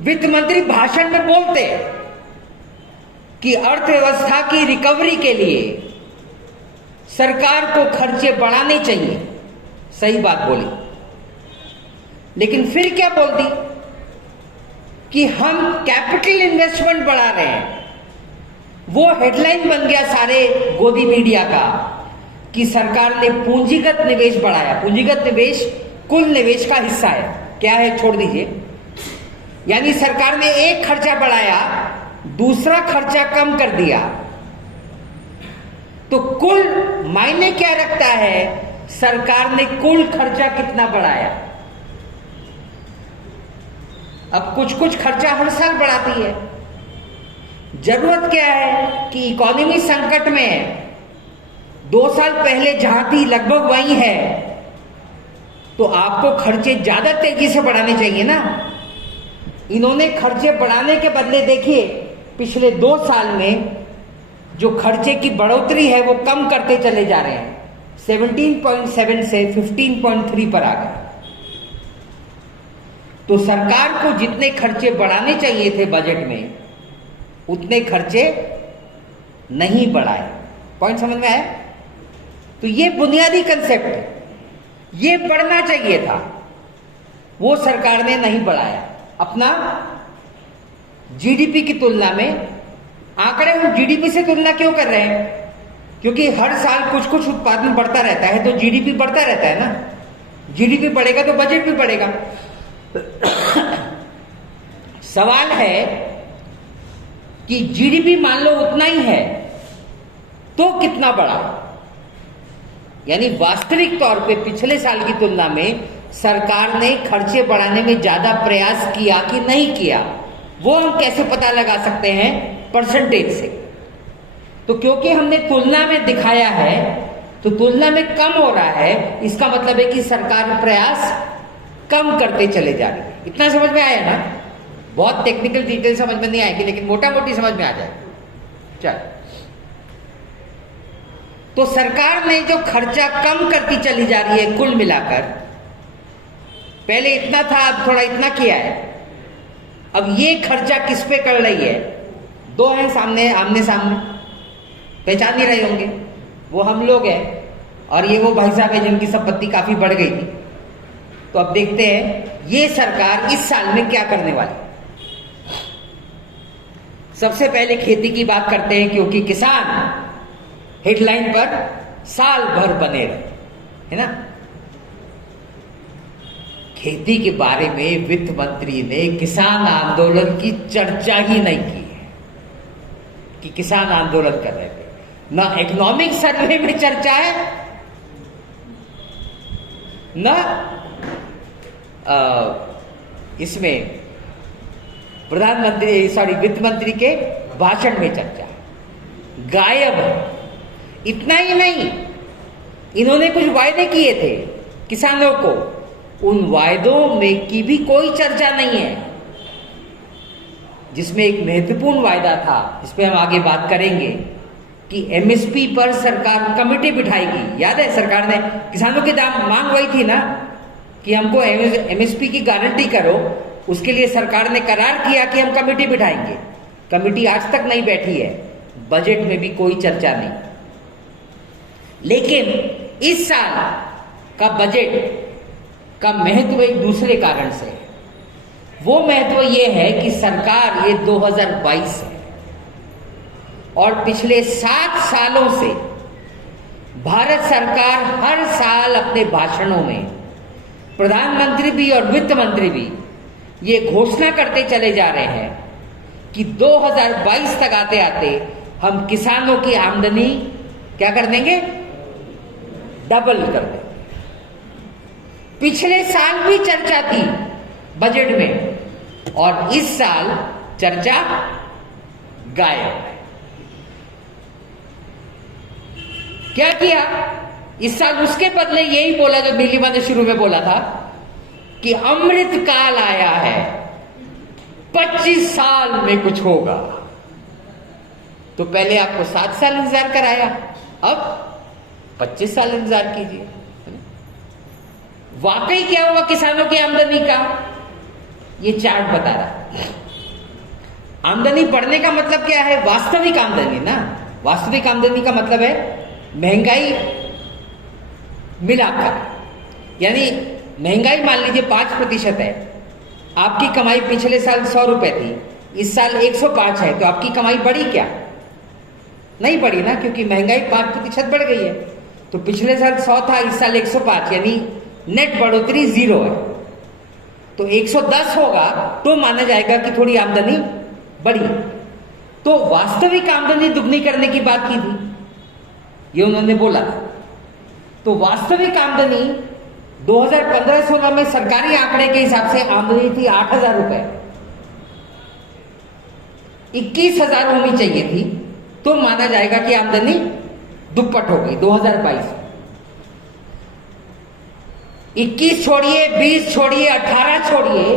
वित्त मंत्री भाषण में बोलते कि अर्थव्यवस्था की रिकवरी के लिए सरकार को खर्चे बढ़ाने चाहिए, सही बात बोली, लेकिन फिर क्या बोल दी कि हम कैपिटल इन्वेस्टमेंट बढ़ा रहे हैं। वो हेडलाइन बन गया सारे गोदी मीडिया का कि सरकार ने पूंजीगत निवेश बढ़ाया। पूंजीगत निवेश कुल निवेश का हिस्सा है, क्या है छोड़ दीजिए। यानी सरकार ने एक खर्चा बढ़ाया, दूसरा खर्चा कम कर दिया, तो कुल मायने क्या रखता है, सरकार ने कुल खर्चा कितना बढ़ाया। अब कुछ कुछ खर्चा हर साल बढ़ाती है। जरूरत क्या है कि इकोनॉमी संकट में है, 2 साल पहले जहां थी लगभग वही है, तो आपको खर्चे ज्यादा तेजी से बढ़ाने चाहिए ना। इन्होंने खर्चे बढ़ाने के बदले देखिए पिछले 2 साल में जो खर्चे की बढ़ोतरी है वो कम करते चले जा रहे हैं। 17.7 से 15.3 पर आ गए। तो सरकार को जितने खर्चे बढ़ाने चाहिए थे बजट में, उतने खर्चे नहीं बढ़ाए। पॉइंट समझ में आया? तो ये बुनियादी कंसेप्ट है, ये बढ़ना चाहिए था, वो सरकार ने नहीं बढ़ाया। अपना जीडीपी की तुलना में, आंकड़े हम जीडीपी से तुलना क्यों कर रहे हैं? क्योंकि हर साल कुछ कुछ उत्पादन बढ़ता रहता है, तो जीडीपी बढ़ता रहता है ना। जीडीपी बढ़ेगा तो बजट भी बढ़ेगा। सवाल है कि जीडीपी मान लो उतना ही है तो कितना बढ़ा, यानी वास्तविक तौर पे पिछले साल की तुलना में सरकार ने खर्चे बढ़ाने में ज्यादा प्रयास किया कि नहीं किया, वो हम कैसे पता लगा सकते हैं? परसेंटेज से। तो क्योंकि हमने तुलना में दिखाया है, तो तुलना में कम हो रहा है, इसका मतलब है कि सरकार प्रयास कम करते चले जा रही है। इतना समझ में आया ना? बहुत टेक्निकल डिटेल समझ में नहीं आएगी, लेकिन मोटा मोटी समझ में आ जाए। चल, तो सरकार ने जो खर्चा कम करती चली जा रही है कुल मिलाकर, पहले इतना था, अब थोड़ा इतना किया है। अब ये खर्चा किस पे कर रही है? 2 हैं सामने, आमने सामने, पहचान नहीं रहे होंगे। वो हम लोग हैं और ये वो भाई साहब है जिनकी संपत्ति काफी बढ़ गई थी। तो अब देखते हैं ये सरकार इस साल में क्या करने वाली। सबसे पहले खेती की बात करते हैं, क्योंकि किसान हेडलाइन पर साल भर बने रहे, है ना। खेती के बारे में वित्त मंत्री ने किसान आंदोलन की चर्चा ही नहीं की है कि किसान आंदोलन कर रहे थे। ना इकोनॉमिक सर्वे में चर्चा है, ना इसमें वित्त मंत्री के भाषण में चर्चा, गायब है। इतना ही नहीं, इन्होंने कुछ वायदे किए थे किसानों को, उन वायदों में की भी कोई चर्चा नहीं है। जिसमें एक महत्वपूर्ण वायदा था, इस पे हम आगे बात करेंगे, कि एमएसपी पर सरकार कमेटी बिठाएगी। याद है, सरकार ने किसानों की दाम मांग वही थी ना कि हमको एमएसपी की गारंटी करो। उसके लिए सरकार ने करार किया कि हम कमेटी बिठाएंगे। कमेटी आज तक नहीं बैठी है, बजट में भी कोई चर्चा नहीं। लेकिन इस साल का बजट का महत्व एक दूसरे कारण से है। वो महत्व ये है कि सरकार, ये 2022 है और पिछले 7 सालों से भारत सरकार हर साल अपने भाषणों में, प्रधानमंत्री भी और वित्त मंत्री भी ये घोषणा करते चले जा रहे हैं कि 2022 तक आते आते हम किसानों की आमदनी क्या कर देंगे? डबल कर देंगे। पिछले साल भी चर्चा थी बजट में, और इस साल चर्चा गायब है। क्या किया इस साल? उसके बदले यही बोला जो नीलिमा ने शुरू में बोला था कि अमृत काल आया है, 25 साल में कुछ होगा। तो पहले आपको 7 साल इंतजार कराया, अब 25 साल इंतजार कीजिए। वाकई क्या हुआ किसानों की आमदनी का? ये चार्ट बता रहा। आमदनी बढ़ने का मतलब क्या है? वास्तविक आमदनी ना। वास्तविक आमदनी का मतलब है महंगाई मिलाकर, यानी महंगाई मान लीजिए 5% है, आपकी कमाई पिछले साल 100 रुपए थी, इस साल 105 है, तो आपकी कमाई बढ़ी क्या? नहीं बढ़ी ना, क्योंकि महंगाई 5% बढ़ गई है। तो पिछले साल 100 था, इस साल 105, यानी नेट बढ़ोतरी 0 है। तो 110 होगा तो माना जाएगा कि थोड़ी आमदनी बढ़ी। तो वास्तविक आमदनी दुगनी करने की बात की थी, ये उन्होंने बोला था। तो वास्तविक आमदनी 2015-16 में सरकारी आंकड़े के हिसाब से आमदनी थी 8,000 रुपए, 21,000 होनी चाहिए थी, तो माना जाएगा कि आमदनी दुप्पट हो गई 2022 में। 21 छोड़िए, 20 छोड़िए, 18 छोड़िए,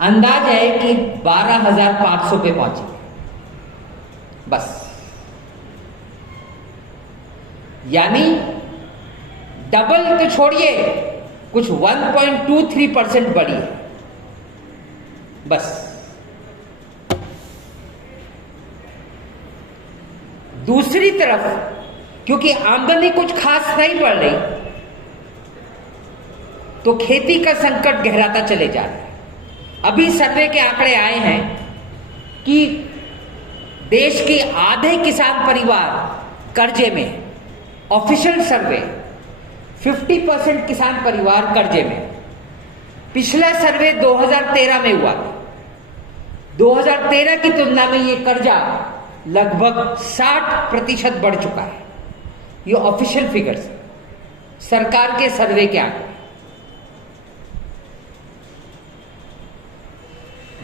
अंदाज है कि 12,500 पे पहुंची बस। यानी डबल तो छोड़िए, कुछ 1.23% बढ़ी है बस। दूसरी तरफ क्योंकि आमदनी कुछ खास नहीं बढ़ रही, तो खेती का संकट गहराता चले जा रहा है। अभी सर्वे के आंकड़े आए हैं कि देश के आधे किसान परिवार कर्जे में, ऑफिशियल सर्वे 50% किसान परिवार कर्जे में। पिछला सर्वे 2013 में हुआ था, 2013 की तुलना में ये कर्जा लगभग 60% बढ़ चुका है। ये ऑफिशियल फिगर्स, सरकार के सर्वे के आंकड़े।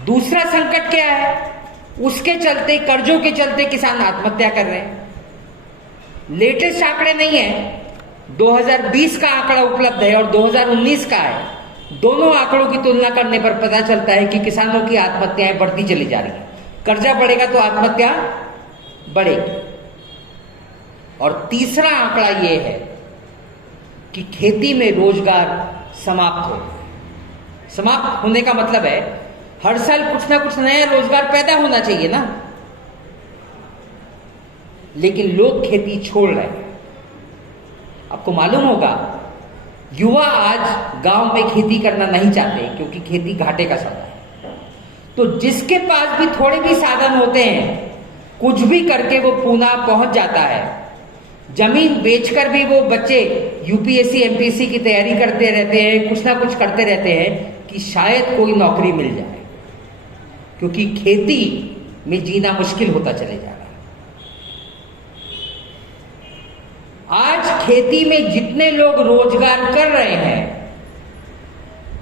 दूसरा संकट क्या है? उसके चलते, कर्जों के चलते किसान आत्महत्या कर रहे हैं। लेटेस्ट आंकड़े नहीं है, 2020 का आंकड़ा उपलब्ध है और 2019 का है। दोनों आंकड़ों की तुलना करने पर पता चलता है कि किसानों की आत्महत्याएं बढ़ती चली जा रही है। कर्जा बढ़ेगा तो आत्महत्या बढ़ेगी। और तीसरा आंकड़ा यह है कि खेती में रोजगार समाप्त हो गए। समाप्त होने का मतलब है हर साल कुछ ना कुछ नया रोजगार पैदा होना चाहिए ना, लेकिन लोग खेती छोड़ रहे हैं। आपको मालूम होगा, युवा आज गांव में खेती करना नहीं चाहते क्योंकि खेती घाटे का सौदा है। तो जिसके पास भी थोड़े भी साधन होते हैं, कुछ भी करके वो पूना पहुंच जाता है। जमीन बेचकर भी वो बच्चे यूपीएससी एमपीएससी की तैयारी करते रहते हैं, कुछ ना कुछ करते रहते हैं कि शायद कोई नौकरी मिल जाए, क्योंकि खेती में जीना मुश्किल होता चले जा रहा है। आज खेती में जितने लोग रोजगार कर रहे हैं,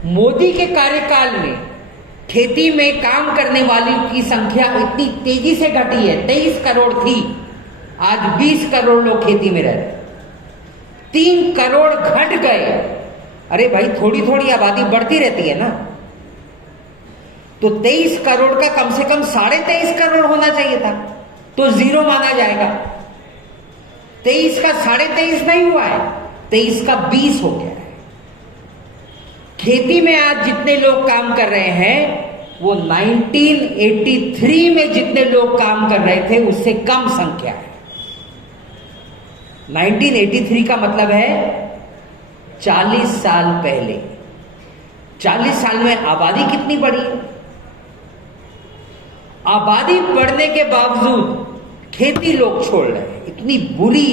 मोदी के कार्यकाल में खेती में काम करने वालों की संख्या इतनी तेजी से घटी है। 23 करोड़ थी, आज 20 करोड़ लोग खेती में रह रहे हैं। 3 करोड़ घट गए। अरे भाई, थोड़ी थोड़ी आबादी बढ़ती रहती है ना, तो 23 करोड़ का कम से कम 23.5 करोड़ होना चाहिए था, तो 0 माना जाएगा। 23 का 23.5 नहीं हुआ है, 23 का 20 हो गया है। खेती में आज जितने लोग काम कर रहे हैं वो 1983 में जितने लोग काम कर रहे थे उससे कम संख्या है। 1983 का मतलब है 40 साल पहले। 40 साल में आबादी कितनी बढ़ी? आबादी बढ़ने के बावजूद खेती लोग छोड़ रहे हैं। इतनी बुरी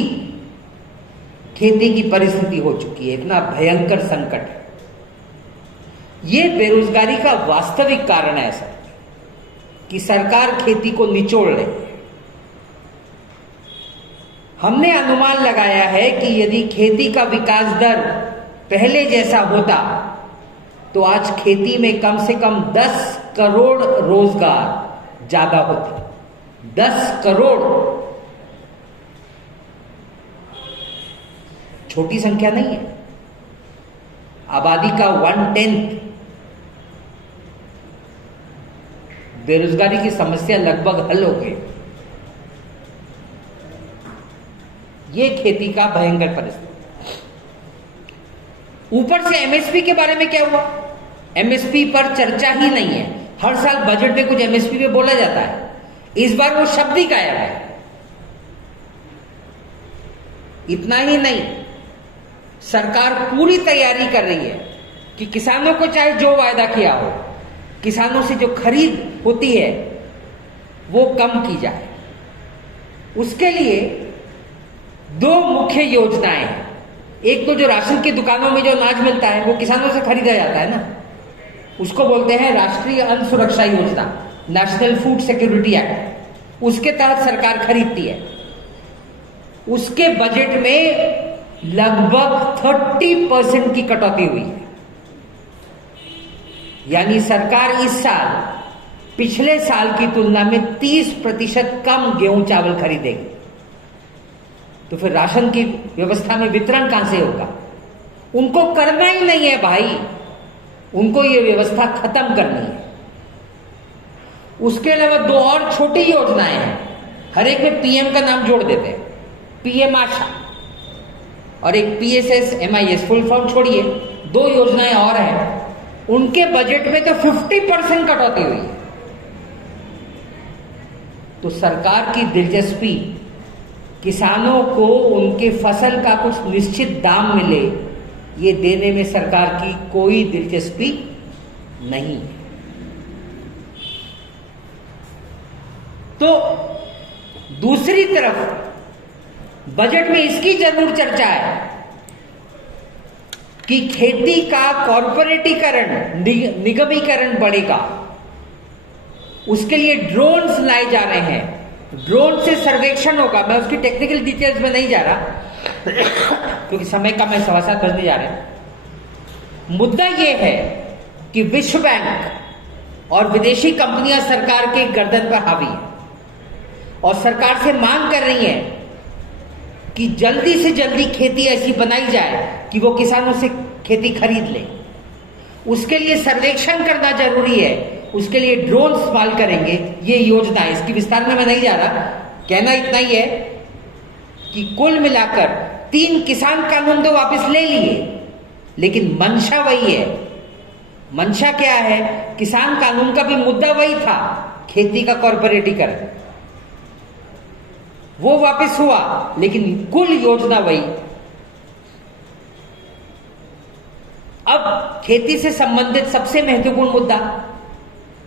खेती की परिस्थिति हो चुकी है, इतना भयंकर संकट है। ये बेरोजगारी का वास्तविक कारण है ऐसा कि सरकार खेती को निचोड़ रही है। हमने अनुमान लगाया है कि यदि खेती का विकास दर पहले जैसा होता तो आज खेती में कम से कम 10 करोड़ रोजगार ज्यादा होते। 10 करोड़ छोटी संख्या नहीं है। आबादी का 1/10। बेरोजगारी की समस्या लगभग हल हो गई। ये खेती का भयंकर परिस्थिति। ऊपर से एमएसपी के बारे में क्या हुआ? एमएसपी पर चर्चा ही नहीं है। हर साल बजट में कुछ एमएसपी पे बोला जाता है, इस बार वो शब्द ही गायब है। इतना ही नहीं, सरकार पूरी तैयारी कर रही है कि किसानों को चाहे जो वायदा किया हो, किसानों से जो खरीद होती है वो कम की जाए। उसके लिए दो मुख्य योजनाएं हैं। एक तो जो राशन की दुकानों में जो अनाज मिलता है वो किसानों से खरीदा जाता है ना, उसको बोलते हैं राष्ट्रीय अन्न सुरक्षा योजना, नेशनल फूड सिक्योरिटी एक्ट। उसके तहत सरकार खरीदती है। उसके बजट में लगभग 30% की कटौती हुई है। यानी सरकार इस साल पिछले साल की तुलना में 30% कम गेहूं चावल खरीदेगी। तो फिर राशन की व्यवस्था में वितरण कहां से होगा? उनको करना ही नहीं है भाई, उनको ये व्यवस्था खत्म करनी है। उसके अलावा दो और छोटी योजनाएं हैं, हर एक में पीएम का नाम जोड़ देते हैं, पीएम आशा और एक पीएसएस एमआईएस, फुल फॉर्म छोड़िए, दो योजनाएं और हैं। उनके बजट में तो 50% कटौती हुई है। तो सरकार की दिलचस्पी किसानों को उनके फसल का कुछ निश्चित दाम मिले, ये देने में सरकार की कोई दिलचस्पी नहीं है। तो दूसरी तरफ बजट में इसकी जरूर चर्चा है कि खेती का कॉर्पोरेटीकरण, निगमीकरण बढ़ेगा। उसके लिए ड्रोन्स लाए जा रहे हैं, ड्रोन से सर्वेक्षण होगा। मैं उसकी टेक्निकल डिटेल्स में नहीं जा रहा क्योंकि समय का मैं 7:15 बजने जा रहे हैं। मुद्दा यह है कि विश्व बैंक और विदेशी कंपनियां सरकार के गर्दन पर हावी है और सरकार से मांग कर रही हैं कि जल्दी से जल्दी खेती ऐसी बनाई जाए कि वो किसानों से खेती खरीद ले। उसके लिए सर्वेक्षण करना जरूरी है, उसके लिए ड्रोन इस्तेमाल करेंगे। ये योजना है, इसकी विस्तार में मैं नहीं जा रहा। कहना इतना ही है कि कुल मिलाकर 3 किसान कानून तो वापस ले लिए, लेकिन मंशा वही है। मंशा क्या है? किसान कानून का भी मुद्दा वही था, खेती का कॉर्पोरेटीकरण, वो वापस हुआ, लेकिन कुल योजना वही। अब खेती से संबंधित सबसे महत्वपूर्ण मुद्दा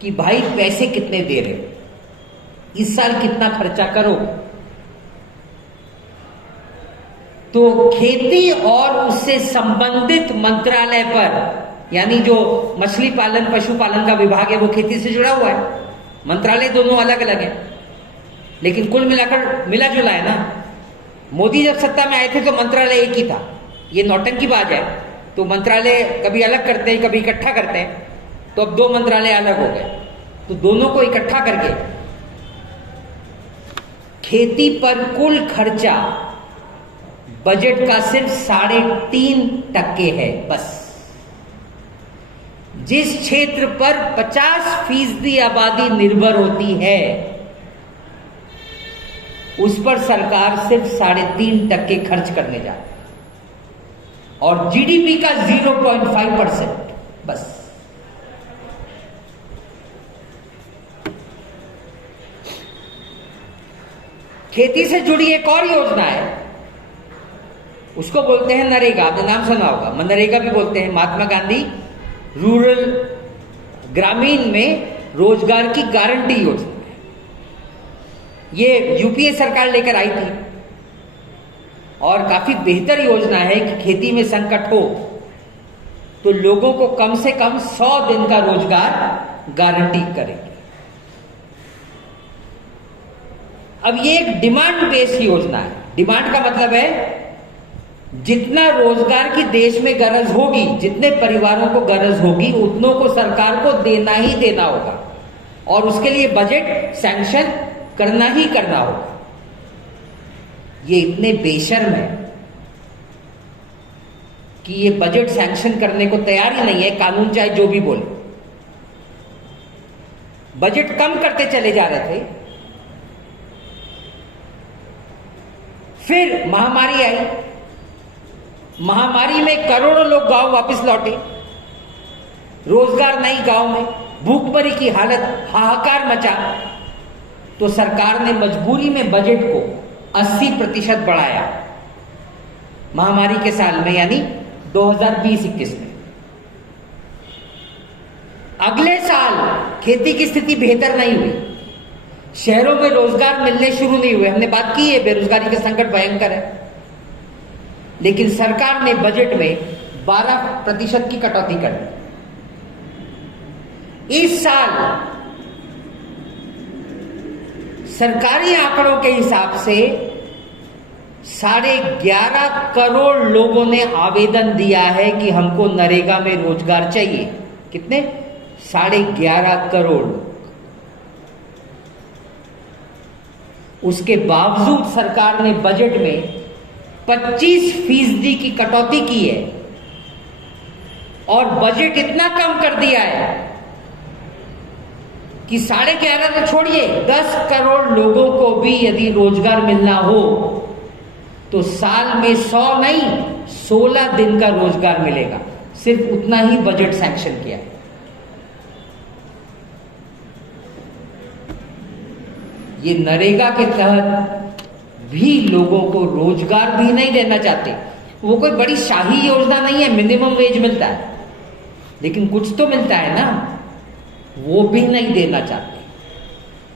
कि भाई पैसे कितने दे रहे हो, इस साल कितना खर्चा करो। तो खेती और उससे संबंधित मंत्रालय पर, यानी जो मछली पालन पशुपालन का विभाग है वो खेती से जुड़ा हुआ है, मंत्रालय दोनों अलग अलग है, लेकिन कुल मिलाकर मिला जुला है ना। मोदी जब सत्ता में आए थे तो मंत्रालय एक ही था। ये नौटंकीबाज है, तो मंत्रालय कभी अलग करते हैं कभी इकट्ठा करते हैं, तो अब 2 मंत्रालय अलग हो गए। तो दोनों को इकट्ठा करके खेती पर कुल खर्चा बजट का सिर्फ 3.5% है बस। जिस क्षेत्र पर 50% आबादी निर्भर होती है उस पर सरकार सिर्फ 3.5% खर्च करने जा रही है और जीडीपी का 0.5% बस। खेती से जुड़ी एक और योजना है, उसको बोलते हैं नरेगा। आपने नाम सुना होगा, मनरेगा भी बोलते हैं। महात्मा गांधी रूरल ग्रामीण में रोजगार की गारंटी योजना है। ये यूपीए सरकार लेकर आई थी और काफी बेहतर योजना है कि खेती में संकट हो तो लोगों को कम से कम 100 दिन का रोजगार गारंटी करेगी। अब ये एक डिमांड बेस्ड योजना है। डिमांड का मतलब है जितना रोजगार की देश में गरज होगी, जितने परिवारों को गरज होगी, उतनों को सरकार को देना ही देना होगा और उसके लिए बजट सैंक्शन करना ही करना होगा। ये इतने बेशर्म है कि ये बजट सैंक्शन करने को तैयार ही नहीं है, कानून चाहे जो भी बोले। बजट कम करते चले जा रहे थे, फिर महामारी आई। महामारी में करोड़ों लोग गांव वापस लौटे। रोजगार नहीं गांव में, भूखमरी की हालत, हाहाकार मचा, तो सरकार ने मजबूरी में बजट को 80% बढ़ाया महामारी के साल में, यानी 2020-21 में। अगले साल खेती की स्थिति बेहतर नहीं हुई, शहरों में रोजगार मिलने शुरू नहीं हुए। हमने बात की है, बेरोजगारी के संकट भयंकर है, लेकिन सरकार ने बजट में 12% की कटौती कर दी। इस साल सरकारी आंकड़ों के हिसाब से 11.5 करोड़ लोगों ने आवेदन दिया है कि हमको नरेगा में रोजगार चाहिए। कितने? 11.5 करोड़। उसके बावजूद सरकार ने बजट में 25% की कटौती की है और बजट इतना कम कर दिया है कि 11.5 तो छोड़िए, 10 करोड़ लोगों को भी यदि रोजगार मिलना हो तो साल में 100 नहीं 16 दिन का रोजगार मिलेगा। सिर्फ उतना ही बजट सैंक्शन किया है। ये नरेगा के तहत भी लोगों को रोजगार भी नहीं देना चाहते। वो कोई बड़ी शाही योजना नहीं है, मिनिमम वेज मिलता है, लेकिन कुछ तो मिलता है ना, वो भी नहीं देना चाहते।